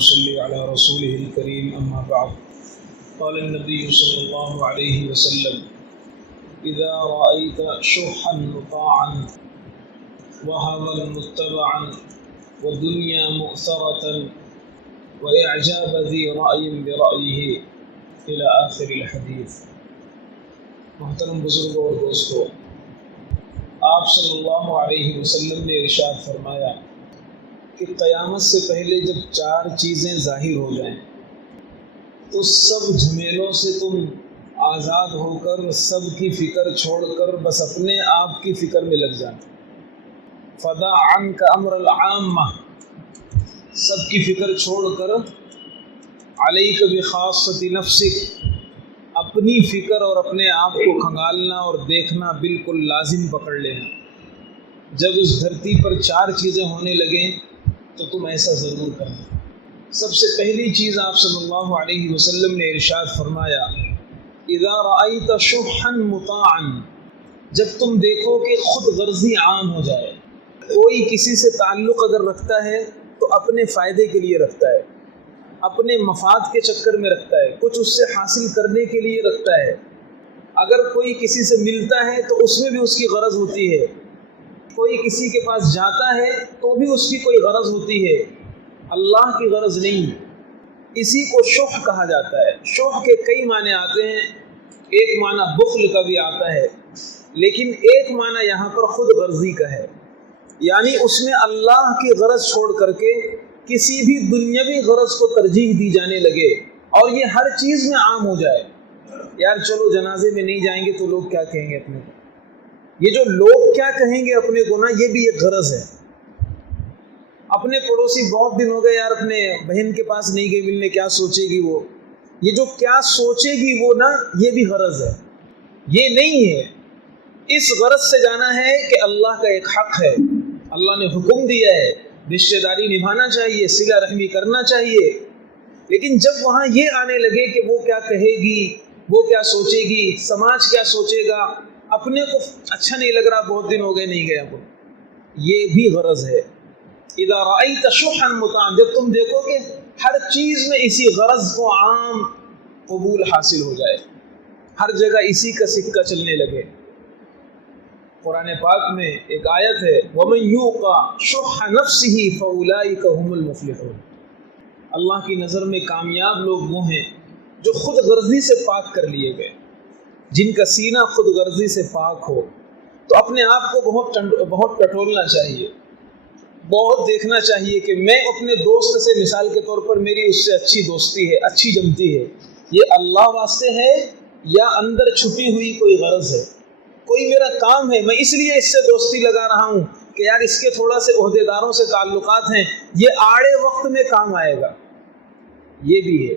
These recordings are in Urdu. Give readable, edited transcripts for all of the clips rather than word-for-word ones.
نصلي على رسوله الكريم أما بعد قال النبي صلى الله عليه وسلم إذا رأيت شحا مطاعا وهوى متبعا والدنيا مؤثرة وإعجاب ذي رأي برأيه إلى آخر الحديث۔ محترم بزرگوں اور دوستوں، آپ صلی اللہ علیہ وسلم نے ارشاد فرمایا کہ قیامت سے پہلے جب 4 چیزیں ظاہر ہو جائیں تو سب جھمیلوں سے تم آزاد ہو کر، سب کی فکر چھوڑ کر بس اپنے آپ کی فکر میں لگ جانا۔ فدع عنک امر العامہ، سب کی فکر چھوڑ کر علیک بخاصۃ نفسک، اپنی فکر اور اپنے آپ کو کھنگالنا اور دیکھنا بالکل لازم پکڑ لینا۔ جب اس دھرتی پر 4 چیزیں ہونے لگیں تو تم ایسا ضرور کرنا۔ سب سے پہلی چیز آپ صلی اللہ علیہ وسلم نے ارشاد فرمایا، اذا رأیت شحا مطاعا، جب تم دیکھو کہ خود غرضی عام ہو جائے، کوئی کسی سے تعلق اگر رکھتا ہے تو اپنے فائدے کے لیے رکھتا ہے، اپنے مفاد کے چکر میں رکھتا ہے، کچھ اس سے حاصل کرنے کے لیے رکھتا ہے۔ اگر کوئی کسی سے ملتا ہے تو اس میں بھی اس کی غرض ہوتی ہے، کوئی کسی کے پاس جاتا ہے تو بھی اس کی کوئی غرض ہوتی ہے، اللہ کی غرض نہیں۔ اسی کو شح کہا جاتا ہے۔ شح کے کئی معنی آتے ہیں، ایک معنی بخل کا بھی آتا ہے، لیکن ایک معنی یہاں پر خود غرضی کا ہے، یعنی اس میں اللہ کی غرض چھوڑ کر کے کسی بھی دنیاوی غرض کو ترجیح دی جانے لگے اور یہ ہر چیز میں عام ہو جائے۔ یار چلو جنازے میں نہیں جائیں گے تو لوگ کیا کہیں گے اپنے کو، یہ جو لوگ کیا کہیں گے اپنے کو نا، یہ بھی ایک غرض ہے۔ اپنے پڑوسی بہت دن ہو گئے یار اپنے بہن کے پاس نہیں گئی ملنے، کیا سوچے گی وہ، یہ جو کیا سوچے گی وہ نا، یہ بھی غرض ہے، یہ نہیں ہے۔ اس غرض سے جانا ہے کہ اللہ کا ایک حق ہے، اللہ نے حکم دیا ہے، رشتہ داری نبھانا چاہیے، صلہ رحمی کرنا چاہیے، لیکن جب وہاں یہ آنے لگے کہ وہ کیا کہے گی، وہ کیا سوچے گی، سماج کیا سوچے گا، اپنے کو اچھا نہیں لگ رہا، بہت دن ہو گئے نہیں گیا، یہ بھی غرض ہے۔ اذا رأیت شحا مطاعا، جب تم دیکھو کہ ہر چیز میں اسی غرض کو عام قبول حاصل ہو جائے، ہر جگہ اسی کا سکہ چلنے لگے۔ قرآن پاک میں ایک آیت ہے، وَمَن يُوقَ شُحَّ نَفْسِهِ فَأُولَٰئِكَ هُمُ الْمُفْلِحُونَ، اللہ کی نظر میں کامیاب لوگ وہ ہیں جو خود غرضی سے پاک کر لیے گئے، جن کا سینہ خود غرضی سے پاک ہو۔ تو اپنے آپ کو بہت ٹٹولنا چاہیے، بہت دیکھنا چاہیے کہ میں اپنے دوست سے، مثال کے طور پر میری اس سے اچھی دوستی ہے، اچھی جمتی ہے، یہ اللہ واسطے ہے یا اندر چھپی ہوئی کوئی غرض ہے، کوئی میرا کام ہے، میں اس لیے اس سے دوستی لگا رہا ہوں کہ یار اس کے تھوڑا سے عہدے داروں سے تعلقات ہیں، یہ آڑے وقت میں کام آئے گا، یہ بھی ہے،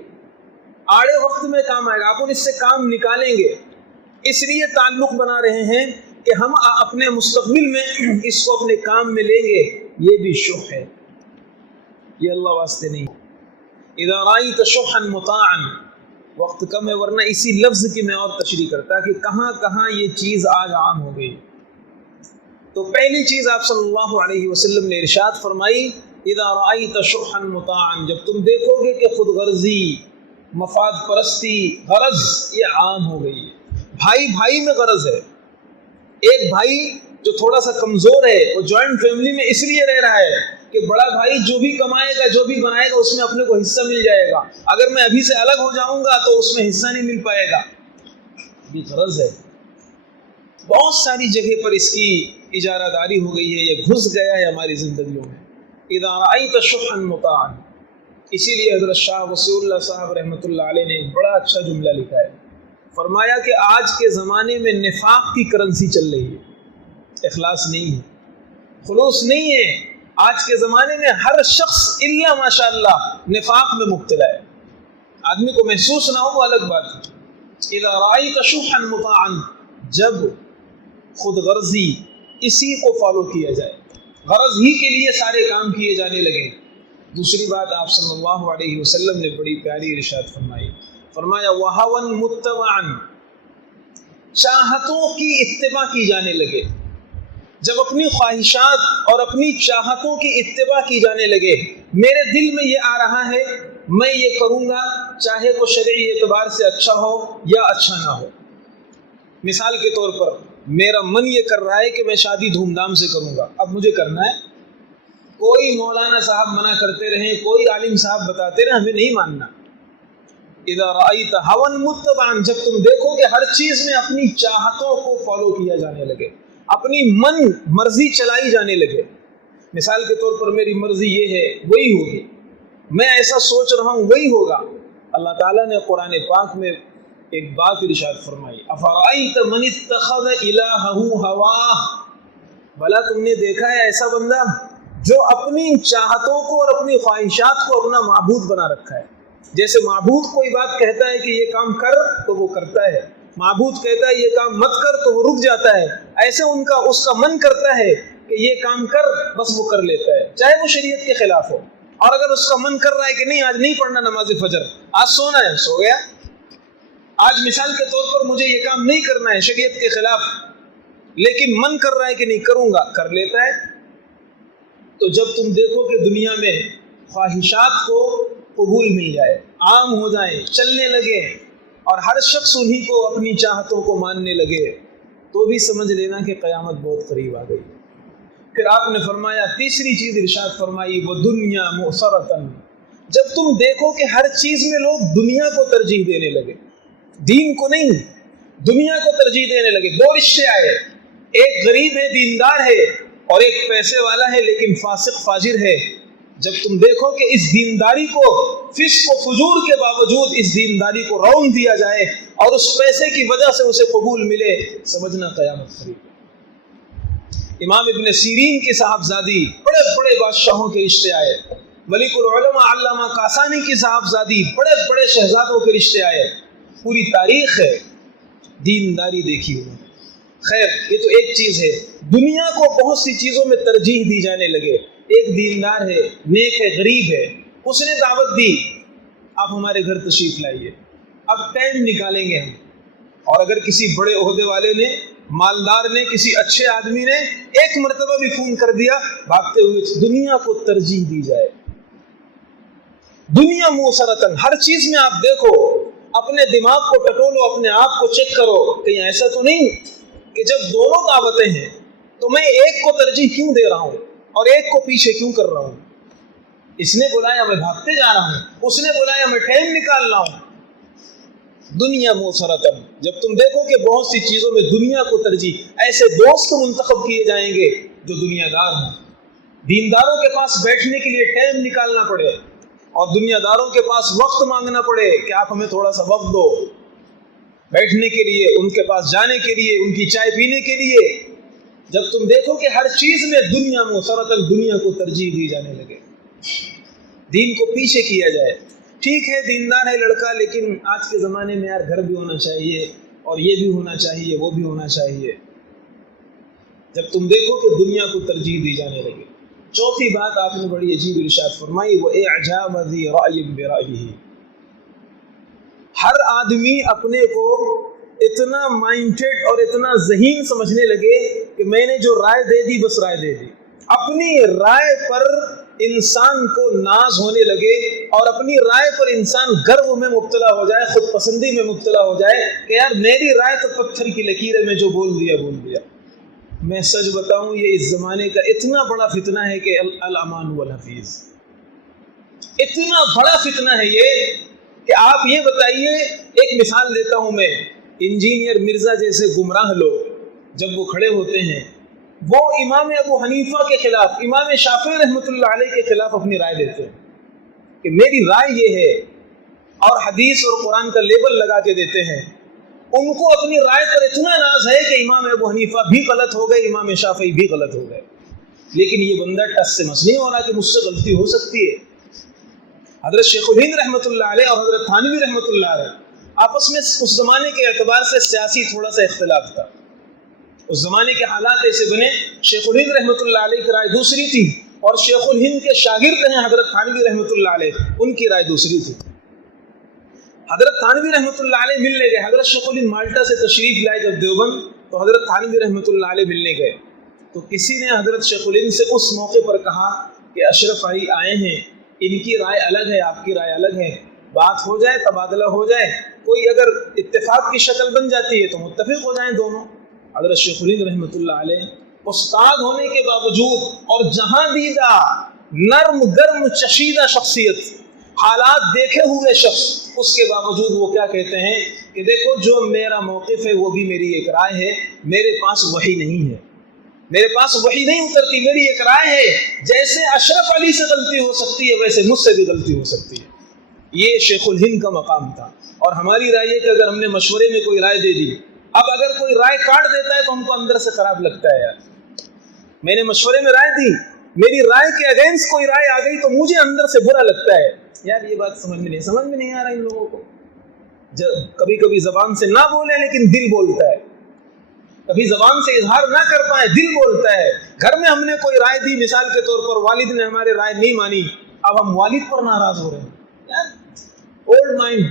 آڑے وقت میں کام آئے گا، آپ اس سے کام نکالیں گے، اس لیے تعلق بنا رہے ہیں کہ ہم اپنے مستقبل میں اس کو اپنے کام میں لیں گے، یہ بھی شح ہے، یہ اللہ واسطے نہیں۔ اذا رأیت شحا مطاعا، وقت کم ہے ورنہ اسی لفظ کی میں اور تشریح کرتا کہ کہاں کہاں یہ چیز آج عام ہو گئی۔ تو پہلی چیز آپ صلی اللہ علیہ وسلم نے ارشاد فرمائی، اذا رأیت شحا مطاعا، جب تم دیکھو گے کہ خود غرضی، مفاد پرستی، غرض یہ عام ہو گئی ہے۔ بھائی بھائی میں غرض ہے، ایک بھائی جو تھوڑا سا کمزور ہے وہ جوائنٹ فیملی میں اس لیے رہ رہا ہے کہ بڑا بھائی جو بھی کمائے گا، جو بھی بنائے گا، اس میں اپنے کو حصہ مل جائے گا، اگر میں ابھی سے الگ ہو جاؤں گا تو اس میں حصہ نہیں مل پائے گا، یہ غرض ہے۔ بہت ساری جگہ پر اس کی اجارہ داری ہو گئی ہے، یہ گھس گیا ہے ہماری زندگیوں میں۔ اذا رأیت شحا مطاعا، اسی لیے حضرت شاہ وصی اللہ صاحب رحمۃ اللہ علیہ نے ایک بڑا اچھا جملہ لکھا ہے، فرمایا کہ آج کے زمانے میں نفاق کی کرنسی چل رہی ہے، اخلاص نہیں ہے، خلوص نہیں ہے۔ آج کے زمانے میں ہر شخص الا ماشاء اللہ نفاق میں مبتلا ہے، آدمی کو محسوس نہ ہو وہ الگ بات ہے۔ اذا رأیت شحا مطاعا، جب خود غرضی اسی کو فالو کیا جائے، غرض ہی کے لیے سارے کام کیے جانے لگے۔ دوسری بات آپ صلی اللہ علیہ وسلم نے بڑی پیاری ارشاد فرمائی، فرمایا وَهَوًا مُتَّبَعًا، چاہتوں کی اتباع کی جانے لگے، جب اپنی خواہشات اور اپنی چاہتوں کی اتباع کی جانے لگے، میرے دل میں یہ آ رہا ہے میں یہ کروں گا چاہے وہ شرعی اعتبار سے اچھا ہو یا اچھا نہ ہو. مثال کے طور پر میرا من یہ کر رہا ہے کہ میں شادی دھوم دھام سے کروں گا، اب مجھے کرنا ہے. کوئی مولانا صاحب منع کرتے رہیں، کوئی عالم صاحب بتاتے رہیں، ہمیں نہیں ماننا. اذا رأیت هوى متبعا، جب تم دیکھو کہ ہر چیز میں اپنی چاہتوں کو فالو کیا جانے لگے، اپنی من مرضی چلائی جانے لگے. مثال کے طور پر میری مرضی یہ ہے وہی ہوگی، میں ایسا سوچ رہا ہوں وہی ہوگا. اللہ تعالیٰ نے قرآن پاک میں ایک بات ارشاد فرمائی، افرأیت من اتخذ الہہ ہواہ، بھلا تم نے دیکھا ہے ایسا بندہ جو اپنی چاہتوں کو اور اپنی خواہشات کو اپنا معبود بنا رکھا ہے. جیسے معبود کوئی بات کہتا ہے کہ یہ کام کر تو وہ کرتا ہے، معبود کہتا ہے یہ کام مت کر تو وہ رک جاتا ہے، ایسے اس کا من کرتا ہے کہ یہ کام کر، بس وہ کر لیتا ہے چاہے وہ شریعت کے خلاف ہو. اور اگر اس کا من کر رہا ہے کہ نہیں آج نہیں پڑھنا نماز فجر، آج سونا ہے، سو گیا. آج مثال کے طور پر مجھے یہ کام نہیں کرنا ہے شریعت کے خلاف، لیکن من کر رہا ہے کہ نہیں کروں گا، کر لیتا ہے. تو جب تم دیکھو کہ دنیا میں خواہشات کو قبول مل جائے، عام ہو جائیں، چلنے لگے، اور ہر شخص انہی کو اپنی چاہتوں کو ماننے لگے، تو بھی سمجھ لینا کہ قیامت بہت قریب آ گئی. پھر آپ نے فرمایا تیسری چیز ارشاد فرمائی، وہ دنیا مؤثرتن، جب تم دیکھو کہ ہر چیز میں لوگ دنیا کو ترجیح دینے لگے، دین کو نہیں، دنیا کو ترجیح دینے لگے. دو رشتے آئے، ایک غریب ہے دیندار ہے، اور ایک پیسے والا ہے لیکن فاسق فاجر ہے. جب تم دیکھو کہ اس دینداری کو فسق و فجور کے باوجود اس دینداری کو رون دیا جائے اور اس پیسے کی وجہ سے اسے قبول ملے، سمجھنا قیامت قریب. امام ابن سیرین کی صاحبزادی، بڑے بڑے بادشاہوں کے رشتے آئے. ملک العلماء علامہ کاسانی کی صاحبزادی، بڑے بڑے شہزادوں کے رشتے آئے. پوری تاریخ ہے، دینداری دیکھی انہوں نے. خیر یہ تو ایک چیز ہے، دنیا کو بہت سی چیزوں میں ترجیح دی جانے لگے. ایک دیندار ہے، نیک ہے، غریب ہے، اس نے دعوت دی آپ ہمارے گھر تشریف لائیے، اب ٹائم نکالیں گے ہم. اور اگر کسی بڑے عہدے والے نے، مالدار نے، کسی اچھے آدمی نے ایک مرتبہ بھی فون کر دیا، بھاگتے ہوئے دنیا کو ترجیح دی جائے. دنیا موسرتن، ہر چیز میں آپ دیکھو، اپنے دماغ کو ٹٹولو، اپنے آپ کو چیک کرو، کہیں ایسا تو نہیں کہ جب دونوں دعوتیں ہیں تو میں ایک کو ترجیح کیوں دے رہا ہوں اور ایک کو پیچھے کیوں کر رہا ہوں. اس نے بلایا میں بھاگتے جا رہا ہوں، اس نے بلایا میں ٹائم نکال رہا ہوں. دنیا موسرتن، جب تم دیکھو کہ بہت سی چیزوں میں دنیا کو ترجیح، ایسے دوست منتخب کیے جائیں گے جو دنیا دار ہیں. دینداروں کے پاس بیٹھنے کے لیے ٹائم نکالنا پڑے اور دنیا داروں کے پاس وقت مانگنا پڑے کہ آپ ہمیں تھوڑا سا وقت دو بیٹھنے کے لیے، ان کے پاس جانے کے لیے، ان کی چائے پینے کے لیے. جب تم دیکھو کہ ہر چیز میں دنیا مسرتن، دنیا کو ترجیح دی جانے لگے، دین کو پیچھے کیا جائے. ٹھیک ہے دیندار ہے لڑکا، لیکن آج کے زمانے میں یار گھر بھی ہونا چاہیے اور یہ بھی ہونا چاہیے، وہ بھی ہونا چاہیے. جب تم دیکھو کہ دنیا کو ترجیح دی جانے لگے. چوتھی بات آپ نے بڑی عجیب ارشاد فرمائی، وہ اعجاب ذی رأی برأیہ، ہر آدمی اپنے کو اتنا مائنڈڈ اور اتنا ذہین سمجھنے لگے کہ میں نے جو رائے دے دی بس رائے دے دی. اپنی رائے پر انسان کو ناز ہونے لگے اور اپنی رائے پر انسان گرو میں مبتلا ہو جائے، خود پسندی میں مبتلا ہو جائے کہ یار میری رائے تو پتھر کی لکیر ہے، میں جو بول دیا بول دیا. میں سچ بتاؤں یہ اس زمانے کا اتنا بڑا فتنہ ہے کہ الامان والحفیظ، اتنا بڑا فتنہ ہے یہ کہ آپ یہ بتائیے، ایک مثال دیتا ہوں میں. انجینئر مرزا جیسے گمراہ لوگ جب وہ کھڑے ہوتے ہیں، وہ امام ابو حنیفہ کے خلاف، امام شافعی رحمۃ اللہ علیہ کے خلاف اپنی رائے دیتے ہیں کہ میری رائے یہ ہے، اور حدیث اور قرآن کا لیبل لگا کے دیتے ہیں. ان کو اپنی رائے پر اتنا ناز ہے کہ امام ابو حنیفہ بھی غلط ہو گئے، امام شافعی بھی غلط ہو گئے، لیکن یہ بندہ ٹس سے مس نہیں ہو رہا کہ مجھ سے غلطی ہو سکتی ہے. حضرت شیخ الہند رحمۃ اللہ علیہ اور حضرت تھانوی رحمۃ اللہ علیہ آپس میں اس زمانے کے اعتبار سے سیاسی تھوڑا سا اختلاف تھا. اس زمانے کے حالات ایسے بنے، شیخ الہند رحمۃ اللہ علیہ کی رائے دوسری تھی، اور شیخ الہند کے شاگرد ہیں حضرت تھانوی رحمۃ اللہ علیہ، ان کی رائے دوسری تھی. حضرت تھانوی رحمۃ اللہ علیہ ملنے گئے، حضرت شیخ الہند مالٹا سے تشریف لائے جب دیوبند، تو حضرت تھانوی رحمۃ اللہ علیہ ملنے گئے. تو کسی نے حضرت شیخ الہند سے اس موقع پر کہا کہ اشرف علی آئے ہیں ان کی رائے الگ ہے، آپ کی رائے الگ ہے، بات ہو جائے، تبادلہ ہو جائے، کوئی اگر اتفاق کی شکل بن جاتی ہے تو متفق ہو جائیں دونوں۔ حضرت شیخ الہند رحمۃ اللہ علیہ استاد ہونے کے باوجود اور جہاں دیدہ نرم گرم چشیدہ شخصیت، حالات دیکھے ہوئے شخص، اس کے باوجود وہ کیا کہتے ہیں کہ دیکھو جو میرا موقف ہے وہ بھی میری ایک رائے ہے، میرے پاس وحی نہیں ہے، میرے پاس وحی نہیں اترتی، میری ایک رائے ہے، جیسے اشرف علی سے غلطی ہو سکتی ہے ویسے مجھ سے بھی غلطی ہو سکتی ہے۔ یہ شیخ الہند کا مقام تھا۔ اور ہماری رائے ہے کہ اگر ہم نے مشورے میں کوئی رائے دے دی، اب اگر کوئی رائے کاٹ دیتا ہے تو ہم کو اندر سے خراب لگتا ہے، یار میں نے مشورے میں رائے دی، میری رائے کے اگینسٹ کوئی رائے آ گئی تو مجھے اندر سے برا لگتا ہے، یار یہ بات سمجھ میں نہیں آ رہا ان لوگوں کو۔ کبھی کبھی زبان سے نہ بولے لیکن دل بولتا ہے، کبھی زبان سے اظہار نہ کر پائے دل بولتا ہے۔ گھر میں ہم نے کوئی رائے دی، مثال کے طور پر والد نے ہمارے رائے نہیں مانی، اب ہم والد پر ناراض ہو رہے ہیں، یار اولڈ مائنڈ،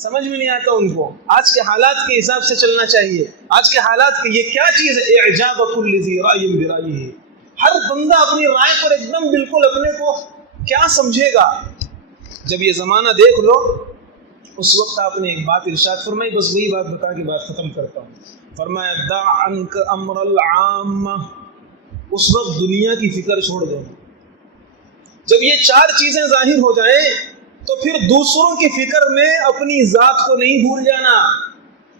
سمجھ میں نہیں آتا ان کو۔ آج کے حالات کے حساب سے چلنا چاہیے، آج کے حالات کے یہ کیا چیز ہے، اعجاب کل ذی رأی برأیہ، ہر بندہ اپنی رائے پر ایک دم بالکل اپنے کو کیا سمجھے گا۔ جب یہ زمانہ دیکھ لو، اس وقت آپ نے ایک بات ارشاد فرمائی، بس وہی بات بتا کے بات ختم کرتا ہوں۔ فرمایا دع عنک امر العامہ، اس وقت دنیا کی فکر چھوڑ دو۔ جب یہ چار چیزیں ظاہر ہو جائیں تو پھر دوسروں کی فکر میں اپنی ذات کو نہیں بھول جانا،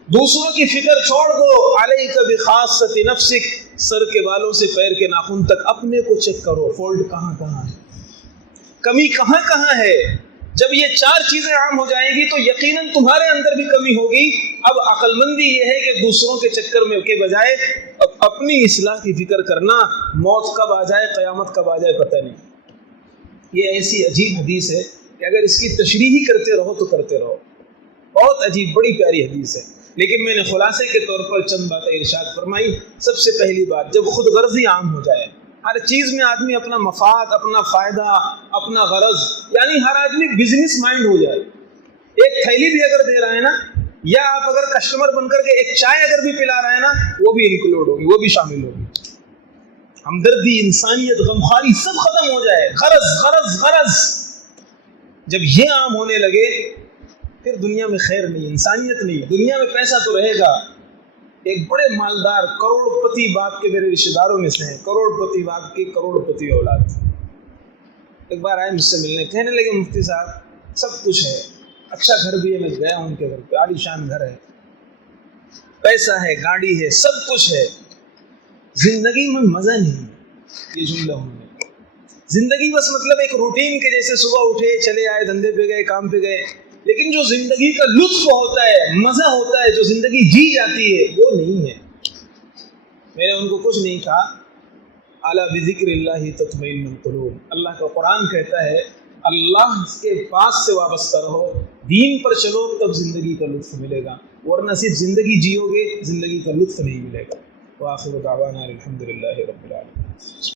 دوسروں کی فکر چھوڑ دو۔ علیک بخاصۃ نفسک، سر کے بالوں سے پیر کے ناخن تک اپنے کو چیک کرو، فالٹ کہاں کہاں ہے، کمی کہاں کہاں ہے۔ جب یہ چار چیزیں عام ہو جائیں گی تو یقیناً تمہارے اندر بھی کمی ہوگی۔ اب عقل مندی یہ ہے کہ دوسروں کے چکر میں کے بجائے اپنی اصلاح کی فکر کرنا، موت کب آ جائے قیامت کب آ جائے پتہ نہیں۔ یہ ایسی عجیب حدیث ہے کہ اگر اس کی تشریح ہی کرتے رہو تو کرتے رہو، بہت عجیب بڑی پیاری حدیث ہے، لیکن میں نے خلاصے کے طور پر چند باتیں ارشاد فرمائی۔ سب سے پہلی بات، جب خود غرضی عام ہو جائے، ہر چیز میں آدمی اپنا مفاد، اپنا فائدہ، اپنا غرض، یعنی ہر آدمی بزنس مائنڈ ہو جائے، ایک تھیلی بھی اگر دے رہا ہے نا، یا آپ اگر کسٹمر بن کر کے ایک چائے اگر بھی پلا رہا ہے نا، وہ بھی انکلوڈ ہوگی، وہ بھی شامل ہوگی۔ ہمدردی، انسانیت، غمخواری سب ختم ہو جائے، غرض غرض غرض۔ جب یہ عام ہونے لگے پھر دنیا میں خیر نہیں، انسانیت نہیں۔ دنیا میں پیسہ تو رہے گا، ایک بڑے مالدار کروڑ پتی باپ کے میرے رشتہ داروں میں سے ہیں، کروڑ پتی باپ کی کروڑ پتی اولاد، ایک بار آئے مجھ سے ملنے، کہنے لگے مفتی صاحب سب کچھ ہے، اچھا گھر بھی ہے، میں گیا ہوں ان کے گھر پہ، عالی شان گھر ہے، پیسہ ہے، گاڑی ہے، سب کچھ ہے، زندگی میں مزہ نہیں۔ یہ جملہ ہوں گے زندگی بس مطلب ایک روٹین کے جیسے، صبح اٹھے چلے آئے، دھندے پہ گئے، کام پہ گئے، لیکن جو زندگی کا لطف ہوتا ہے، مزہ ہوتا ہے، جو زندگی جی جاتی ہے، وہ نہیں ہے۔ میں نے ان کو کچھ نہیں کہا، الا بذکر اللہ تطمئن القلوب، اللہ کا قرآن کہتا ہے اللہ کے پاس سے وابستہ رہو، دین پر چلو، تب زندگی کا لطف ملے گا، ورنہ صرف زندگی جیو گے زندگی کا لطف نہیں ملے گا۔ وآخر دعوانا الحمدللہ رب العالمین۔